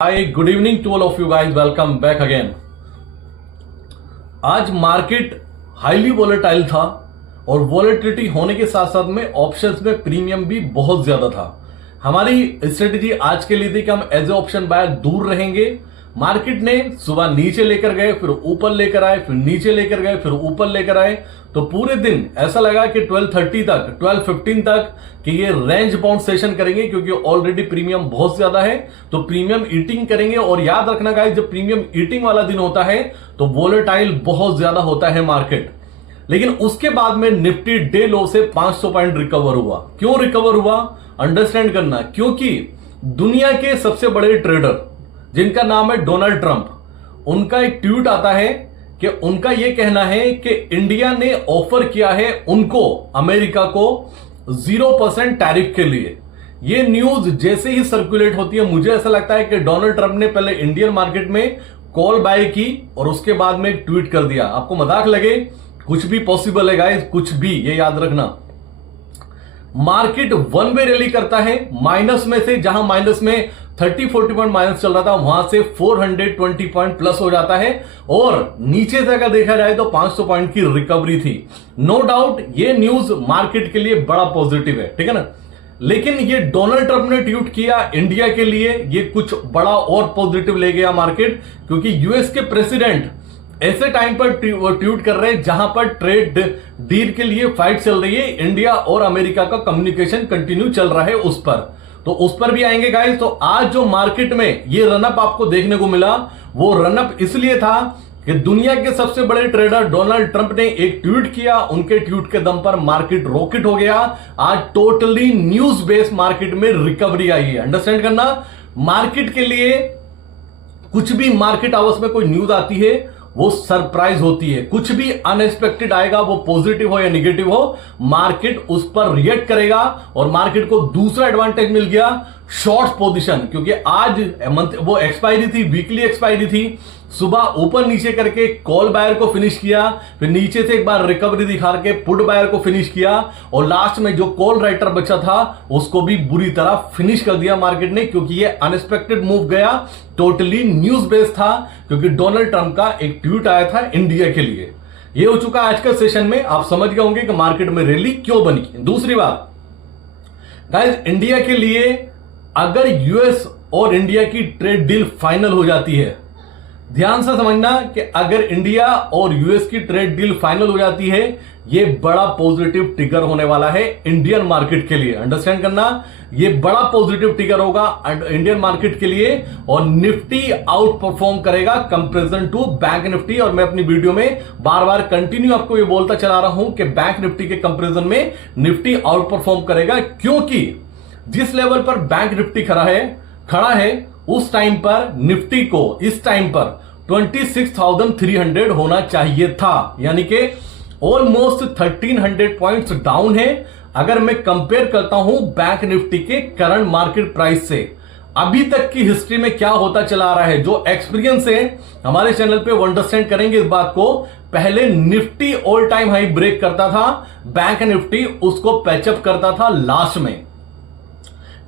Hi good evening to all of you guys, welcome back again. आज market highly volatile था और volatility होने के साथ साथ में ऑप्शंस में प्रीमियम भी बहुत ज्यादा था। हमारी स्ट्रेटेजी आज के लिए थी कि हम एज ए ऑप्शन बायर दूर रहेंगे। मार्केट ने सुबह नीचे लेकर गए, फिर ऊपर लेकर आए, फिर नीचे लेकर गए, फिर ऊपर लेकर आए। तो पूरे दिन ऐसा लगा कि 12:30 तक 12:15 तक कि ये रेंज बाउंड सेशन करेंगे, क्योंकि ऑलरेडी प्रीमियम बहुत ज्यादा है। तो प्रीमियम ईटिंग करेंगे। और याद रखना गाइस, जब प्रीमियम ईटिंग वाला दिन होता है तो वोलेटाइल बहुत ज्यादा होता है मार्केट। लेकिन उसके बाद में निफ्टी डे लो से 500 पॉइंट रिकवर हुआ। क्यों रिकवर हुआ अंडरस्टैंड करना, क्योंकि दुनिया के सबसे बड़े ट्रेडर जिनका नाम है डोनाल्ड ट्रंप, उनका एक ट्वीट आता है कि उनका यह कहना है कि इंडिया ने ऑफर किया है उनको, अमेरिका को 0% टैरिफ के लिए। यह न्यूज जैसे ही सर्कुलेट होती है, मुझे ऐसा लगता है कि डोनाल्ड ट्रंप ने पहले इंडियन मार्केट में कॉल बाय की और उसके बाद में एक ट्वीट कर दिया। आपको मजाक लगे, कुछ भी पॉसिबल है गाइस, कुछ भी, ये याद रखना। मार्केट वन वे रैली करता है, माइनस में से, जहां माइनस में 30-40 पॉइंट माइनस चल रहा था, वहां से 420 पॉइंट प्लस हो जाता है। और नीचे से अगर देखा जाए तो 500 पॉइंट की रिकवरी थी। नो डाउट ये न्यूज मार्केट के लिए बड़ा पॉजिटिव है, ठीक है ना। लेकिन ये डोनाल्ड ट्रंप ने ट्वीट किया इंडिया के लिए, ये कुछ बड़ा और पॉजिटिव ले गया मार्केट, क्योंकि यूएस के प्रेसिडेंट ऐसे टाइम पर ट्वीट कर रहे हैं जहां पर ट्रेड डील के लिए फाइट चल रही है, इंडिया और अमेरिका का कम्युनिकेशन कंटिन्यू चल रहा है उस पर। तो उस पर भी आएंगे गाइस। तो आज जो मार्केट में ये रनअप आपको देखने को मिला, वो रनअप इसलिए था कि दुनिया के सबसे बड़े ट्रेडर डोनाल्ड ट्रंप ने एक ट्वीट किया, उनके ट्वीट के दम पर मार्केट रॉकेट हो गया। आज टोटली न्यूज बेस्ड मार्केट में रिकवरी आई है। अंडरस्टैंड करना, मार्केट के लिए कुछ भी मार्केट आवर्स में कोई न्यूज आती है वो सरप्राइज होती है। कुछ भी अनएक्सपेक्टेड आएगा, वो पॉजिटिव हो या नेगेटिव हो, मार्केट उस पर रिएक्ट करेगा। और मार्केट को दूसरा एडवांटेज मिल गया, शॉर्ट पोजीशन, क्योंकि आज वो एक्सपायरी थी, वीकली एक्सपायरी थी। सुबह ऊपर नीचे करके कॉल बायर को फिनिश किया, फिर नीचे से एक बार रिकवरी दिखा के पुट बायर को फिनिश किया, और लास्ट में जो कॉल राइटर बचा था उसको भी बुरी तरह फिनिश कर दिया मार्केट ने, क्योंकि ये अनएक्सपेक्टेड मूव गया, टोटली न्यूज बेस्ड था, क्योंकि डोनाल्ड ट्रंप का एक ट्वीट आया था इंडिया के लिए। ये हो चुका आज का सेशन में, आप समझ गए होंगे कि मार्केट में रैली क्यों बनी। दूसरी बात गाइस, इंडिया के लिए अगर यूएस और इंडिया की ट्रेड डील फाइनल हो जाती है, ध्यान से समझना कि अगर इंडिया और यूएस की ट्रेड डील फाइनल हो जाती है, यह बड़ा पॉजिटिव ट्रिगर होने वाला है इंडियन मार्केट के लिए। अंडरस्टैंड करना, यह बड़ा पॉजिटिव ट्रिगर होगा इंडियन मार्केट के लिए, और निफ्टी आउट परफॉर्म करेगा कंपैरिजन टू बैंक निफ्टी। और मैं अपनी वीडियो में बार बार कंटिन्यू आपको यह बोलता चला रहा हूं कि बैंक निफ्टी के कंपैरिजन में निफ्टी आउट परफॉर्म करेगा, क्योंकि जिस लेवल पर बैंक निफ्टी खड़ा है उस टाइम पर निफ्टी को इस टाइम पर 26,300 होना चाहिए था, यानी कि ऑलमोस्ट 1300 पॉइंट्स डाउन है। अगर मैं कंपेयर करता हूं बैंक निफ्टी के करंट मार्केट प्राइस से, अभी तक की हिस्ट्री में क्या होता चला आ रहा है, जो एक्सपीरियंस है हमारे चैनल पे वो अंडरस्टैंड करेंगे इस बात को। पहले Nifty all time high break करता था, बैंक निफ्टी उसको पैचअप करता था लास्ट में।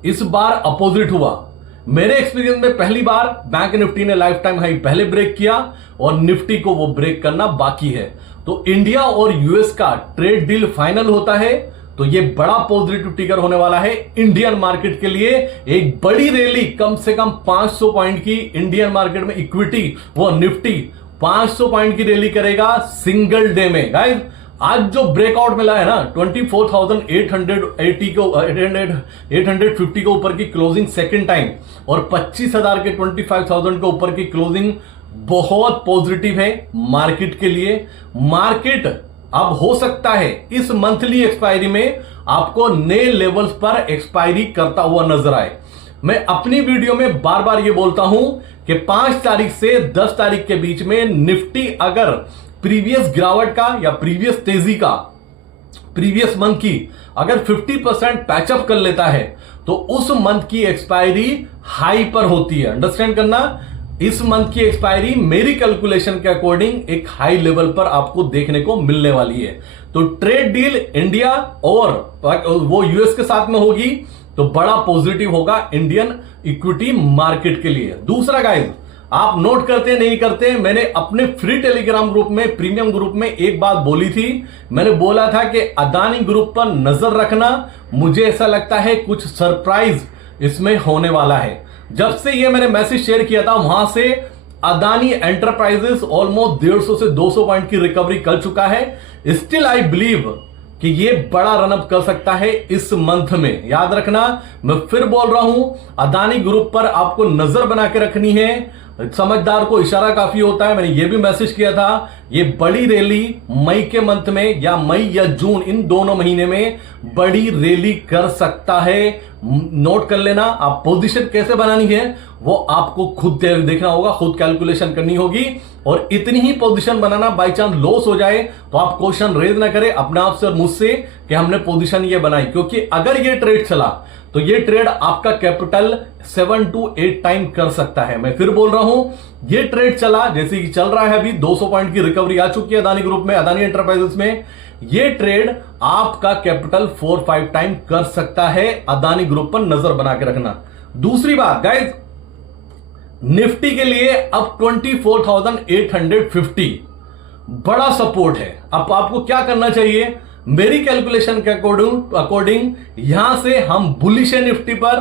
इस बार अपोजिट हुआ। मेरे एक्सपीरियंस में पहली बार बैंक निफ्टी ने लाइफ टाइम हाई पहले ब्रेक किया और निफ्टी को वो ब्रेक करना बाकी है। तो इंडिया और यूएस का ट्रेड डील फाइनल होता है तो ये बड़ा पॉजिटिव ट्रिगर होने वाला है इंडियन मार्केट के लिए। एक बड़ी रैली, कम से कम 500 पॉइंट की इंडियन मार्केट में इक्विटी, वो निफ्टी 500 पॉइंट की रैली करेगा सिंगल डे में। गाइस, आज जो ब्रेकआउट मिला है ना 24,880 को 850 के ऊपर की क्लोजिंग सेकंड टाइम, और 25,000 के 25,000 के ऊपर की क्लोजिंग बहुत पॉजिटिव है मार्केट के लिए। मार्केट अब हो सकता है इस मंथली एक्सपायरी में आपको नए लेवल्स पर एक्सपायरी करता हुआ नजर आए। मैं अपनी वीडियो में बार बार ये बोलता हूं कि 5 तारीख से 10 तारीख के बीच में निफ्टी अगर प्रीवियस गिरावट का या प्रीवियस तेजी का, प्रीवियस मंथ की अगर 50% पैचअप कर लेता है तो उस मंथ की एक्सपायरी हाई पर होती है। अंडरस्टैंड करना, इस मंथ की एक्सपायरी मेरी कैलकुलेशन के अकॉर्डिंग एक हाई लेवल पर आपको देखने को मिलने वाली है। तो ट्रेड डील इंडिया और वो यूएस के साथ में होगी तो बड़ा पॉजिटिव होगा इंडियन इक्विटी मार्केट के लिए। दूसरा गाइस, आप नोट करते नहीं करते, मैंने अपने फ्री टेलीग्राम ग्रुप में, प्रीमियम ग्रुप में एक बात बोली थी। मैंने बोला था कि अदानी ग्रुप पर नजर रखना, मुझे ऐसा लगता है कुछ सरप्राइज इसमें होने वाला है। जब से ये मैंने मैसेज शेयर किया था, वहां से अदानी एंटरप्राइजेस ऑलमोस्ट 150 से 200 पॉइंट की रिकवरी कर चुका है। स्टिल आई बिलीव कि ये बड़ा रनअप कर सकता है इस मंथ में। याद रखना, मैं फिर बोल रहा हूं, अदानी ग्रुप पर आपको नजर बना के रखनी है। समझदार को इशारा काफी होता है, मैंने ये भी मैसेज किया था। ये बड़ी रैली मई के मंथ में, या मई या जून, इन दोनों महीने में बड़ी रैली कर सकता है। नोट कर लेना। आप पोजीशन कैसे बनानी है वो आपको खुद देखना होगा, खुद कैलकुलेशन करनी होगी। और इतनी ही पोजीशन बनाना, बाई चांस लॉस हो जाए तो आप क्वेश्चन रेज ना करें अपने आप से और मुझसे कि हमने पोजीशन ये बनाई, क्योंकि अगर ये ट्रेड चला तो ये ट्रेड आपका कैपिटल 7 to 8 टाइम कर सकता है। मैं फिर बोल रहा हूं, ये ट्रेड चला जैसे कि चल रहा है, अभी 200 पॉइंट की रिकवरी आ चुकी है अदानी ग्रुप में, अदानी एंटरप्राइजेस में। ये ट्रेड आपका कैपिटल 4-5 टाइम कर सकता है। अदानी ग्रुप पर नजर बना के रखना। दूसरी बात गाइस, निफ्टी के लिए अब 24,850 बड़ा सपोर्ट है। अब आपको क्या करना चाहिए, मेरी कैलकुलेशन के अकॉर्डिंग यहां से हम बुलिश है निफ्टी पर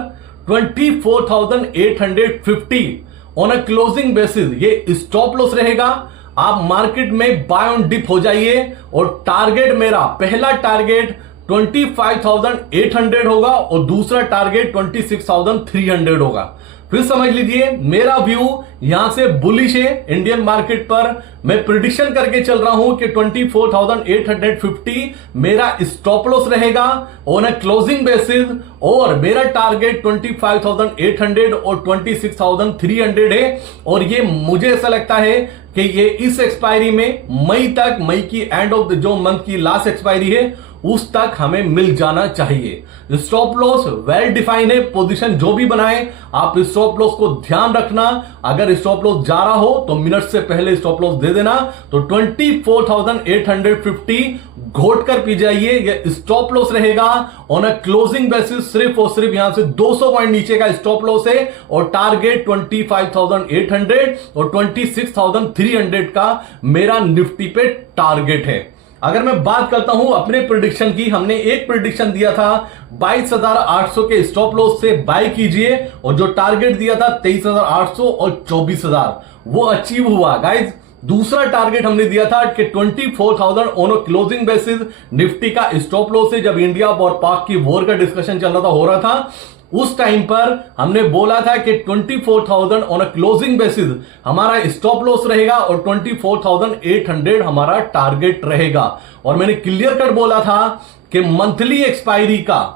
24,850 ऑन अ क्लोजिंग बेसिस। ये स्टॉप लॉस रहेगा। आप मार्केट में बाय ऑन डिप हो जाइए। और टारगेट, मेरा पहला टारगेट 25,800 होगा और दूसरा टारगेट 26,300 होगा। फिर समझ लीजिए, मेरा व्यू यहां से बुलिश है इंडियन मार्केट पर। मैं प्रिडिक्शन करके चल रहा हूं कि 24,850 मेरा स्टॉप लॉस रहेगा ऑन अ क्लोजिंग बेसिस, और मेरा टारगेट 25,800 और 26,300 है। और ये मुझे ऐसा लगता है कि ये इस एक्सपायरी में, मई तक, मई की एंड ऑफ द जो मंथ की लास्ट एक्सपायरी है उस तक हमें मिल जाना चाहिए। स्टॉप लॉस वेल डिफाइन है। पोजीशन जो भी बनाए आप स्टॉप लॉस को ध्यान रखना। अगर स्टॉप लॉस जा रहा हो तो मिनट से पहले स्टॉप लॉस दे देना। तो 24,850 घोट कर पी जाइए, ये स्टॉप लॉस रहेगा ऑन अ क्लोजिंग बेसिस। सिर्फ और सिर्फ यहां से 200 पॉइंट नीचे का स्टॉप लॉस है और टारगेट 25,800 और 26,300 का मेरा निफ्टी पे टारगेट है। अगर मैं बात करता हूं अपने प्रिडिक्शन की, हमने एक प्रिडिक्शन दिया था 22,800 के स्टॉप लॉस से बाय कीजिए, और जो टारगेट दिया था 23,800 और 24,000 वो अचीव हुआ गाइज। दूसरा टारगेट हमने दिया था कि 24,000 ऑन क्लोजिंग बेसिस निफ्टी का स्टॉप लॉस है। जब इंडिया और पाक की वॉर का डिस्कशन चल रहा था, हो रहा था, उस टाइम पर हमने बोला था कि 24,000 ऑन अ क्लोजिंग बेसिस हमारा स्टॉप लॉस रहेगा और 24,800 हमारा टारगेट रहेगा। और मैंने क्लियर कट बोला था कि मंथली एक्सपायरी का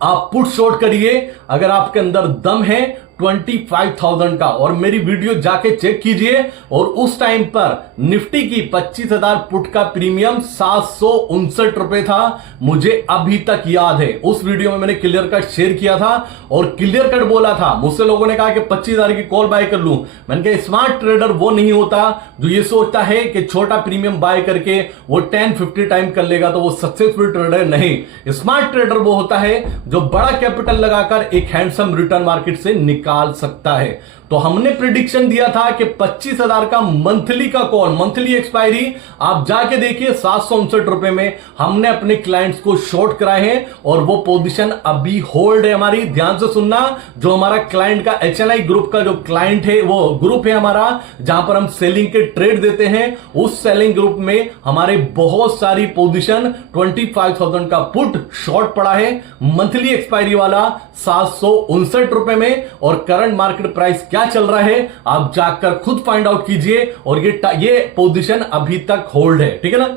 आप पुट शॉर्ट करिए अगर आपके अंदर दम है 25,000 का। और मेरी वीडियो जाके चेक कीजिए, और उस टाइम पर निफ्टी की 25,000 पुट का प्रीमियम 759 रुपए था। मुझे अभी तक याद है, उस वीडियो में मैंने क्लियर कट शेयर किया था और क्लियर कट बोला था। मुझसे लोगों ने कहा कि 25,000 की कॉल बाय कर लूं। मैंने कहा स्मार्ट ट्रेडर वो नहीं होता जो ये सोचता है कि छोटा प्रीमियम बाय करके वो 10-50 टाइम कर लेगा तो वो सक्सेसफुल ट्रेडर नहीं। स्मार्ट ट्रेडर वो होता है जो बड़ा कैपिटल लगाकर एक हैंडसम रिटर्न मार्केट से निकाल सकता है। तो हमने प्रिडिक्शन दिया था कि 25,000 का मंथली का कॉल, मंथली एक्सपायरी आप जाके देखिए 759 रुपए में हमने अपने क्लाइंट्स को शॉर्ट कराए हैं, और वो पोजीशन अभी होल्ड है हमारी। ध्यान से सुनना, जो हमारा क्लाइंट का HNI ग्रुप का जो क्लाइंट है, वो ग्रुप है हमारा जहां पर हम सेलिंग के ट्रेड देते हैं, उस सेलिंग ग्रुप में हमारे बहुत सारी पोजीशन 25,000 का पुट शॉर्ट पड़ा है, मंथली एक्सपायरी वाला 759 रुपए में। और करंट मार्केट प्राइस क्या चल रहा है आप जाकर खुद फाइंड आउट कीजिए, और ये पोजीशन अभी तक होल्ड है, ठीक है ना।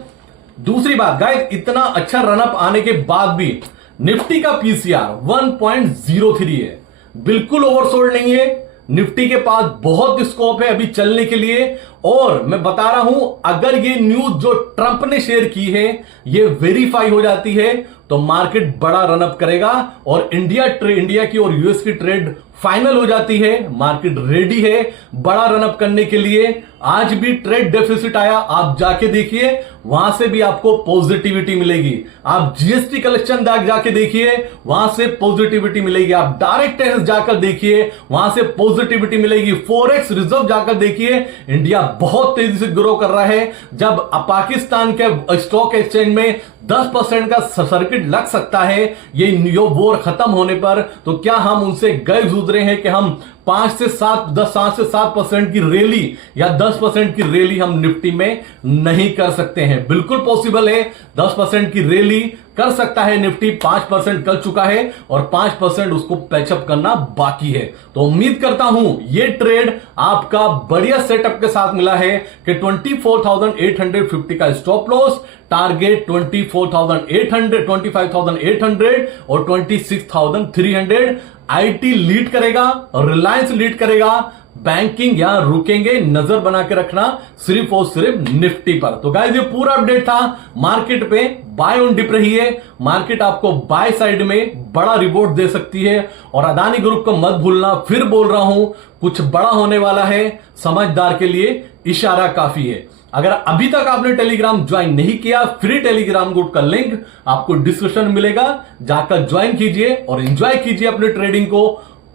दूसरी बात गाइस, इतना अच्छा रनअप आने के बाद भी निफ्टी का पीसीआर 1.03 है, बिल्कुल ओवरसोल्ड नहीं है। निफ्टी के पास बहुत स्कोप है अभी चलने के लिए। और मैं बता रहा हूं, अगर ये न्यूज जो ट्रंप ने शेयर की है ये वेरीफाई हो जाती है तो मार्केट बड़ा रनअप करेगा और इंडिया की और यूएस की ट्रेड फाइनल हो जाती है, मार्केट रेडी है बड़ा रनअप करने के लिए। आज भी ट्रेड डेफिसिट आया, आप जाके देखिए, वहां से भी आपको पॉजिटिविटी मिलेगी। आप जीएसटी कलेक्शन जाके देखिए, वहां से पॉजिटिविटी मिलेगी। आप डायरेक्ट टैक्स जाकर देखिए, वहां से पॉजिटिविटी मिलेगी। फॉरेक्स रिजर्व जाकर देखिए, इंडिया बहुत तेजी से ग्रो कर रहा है। जब पाकिस्तान के स्टॉक एक्सचेंज में 10% का सर्किट लग सकता है ये वॉर खत्म होने पर, तो क्या हम उनसे गए गुजरे हैं कि हम 5 से 7% की रैली या 10% की रैली हम निफ्टी में नहीं कर सकते हैं? बिल्कुल पॉसिबल है, 10% की रैली कर सकता है निफ्टी। 5% कर चुका है और 5% उसको पैचअप करना बाकी है। तो उम्मीद करता हूं ये ट्रेड आपका बढ़िया सेटअप के साथ मिला है कि 24,850 का स्टॉप लॉस, टारगेट 24,800, 25,800 और 26,300। आईटी लीड करेगा, रिलायंस लीड करेगा, बैंकिंग यहां रुकेंगे। नजर बना के रखना सिर्फ और सिर्फ निफ्टी पर। तो गाइस ये पूरा अपडेट था मार्केट पे। बाय ऑन डिप रही है, मार्केट आपको बाय साइड में बड़ा रिवॉर्ड दे सकती है। और अदानी ग्रुप को मत भूलना, फिर बोल रहा हूं, कुछ बड़ा होने वाला है। समझदार के लिए इशारा काफी है। अगर अभी तक आपने टेलीग्राम ज्वाइन नहीं किया, फ्री टेलीग्राम ग्रुप का लिंक आपको डिस्क्रिप्शन में मिलेगा, जाकर ज्वाइन कीजिए और एंजॉय कीजिए अपने ट्रेडिंग को।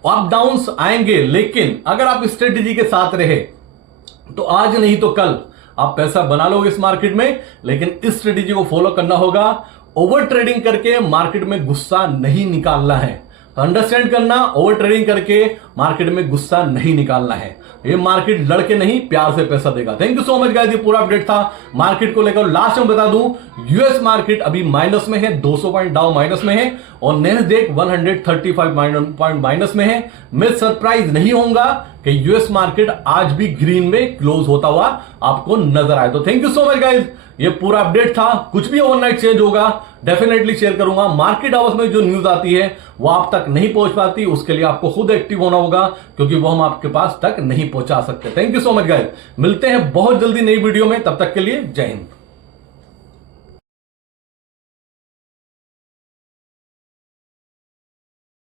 अप डाउन्स आएंगे, लेकिन अगर आप स्ट्रेटेजी के साथ रहे तो आज नहीं तो कल आप पैसा बना लोगे इस मार्केट में। लेकिन इस स्ट्रेटेजी को फॉलो करना होगा। ओवर ट्रेडिंग करके मार्केट में गुस्सा नहीं निकालना है। अंडरस्टैंड करना, ओवर ट्रेडिंग करके मार्केट में गुस्सा नहीं निकालना है। ये मार्केट लड़के नहीं प्यार से पैसा देगा। Thank you so much guys, ये पूरा अपडेट था मार्केट को लेकर। लास्ट में बता दूं, यूएस मार्केट अभी माइनस में है, 200 पॉइंट डाउ माइनस में है और नैस्डैक 135 पॉइंट माइनस में है। मैं सरप्राइज नहीं होऊंगा कि यूएस मार्केट आज भी ग्रीन में क्लोज होता हुआ आपको नजर आए। तो thank you so much guys, ये पूरा अपडेट था। कुछ भी ओवरनाइट चेंज होगा डेफिनेटली शेयर करूंगा। मार्केट आवर्स में जो न्यूज आती है वो आप तक नहीं पहुंच पाती, उसके लिए आपको खुद एक्टिव होना होगा, क्योंकि वो हम आपके पास तक नहीं पहुंचा सकते। Thank you so much guys, मिलते हैं बहुत जल्दी नई वीडियो में। तब तक के लिए जय हिंद।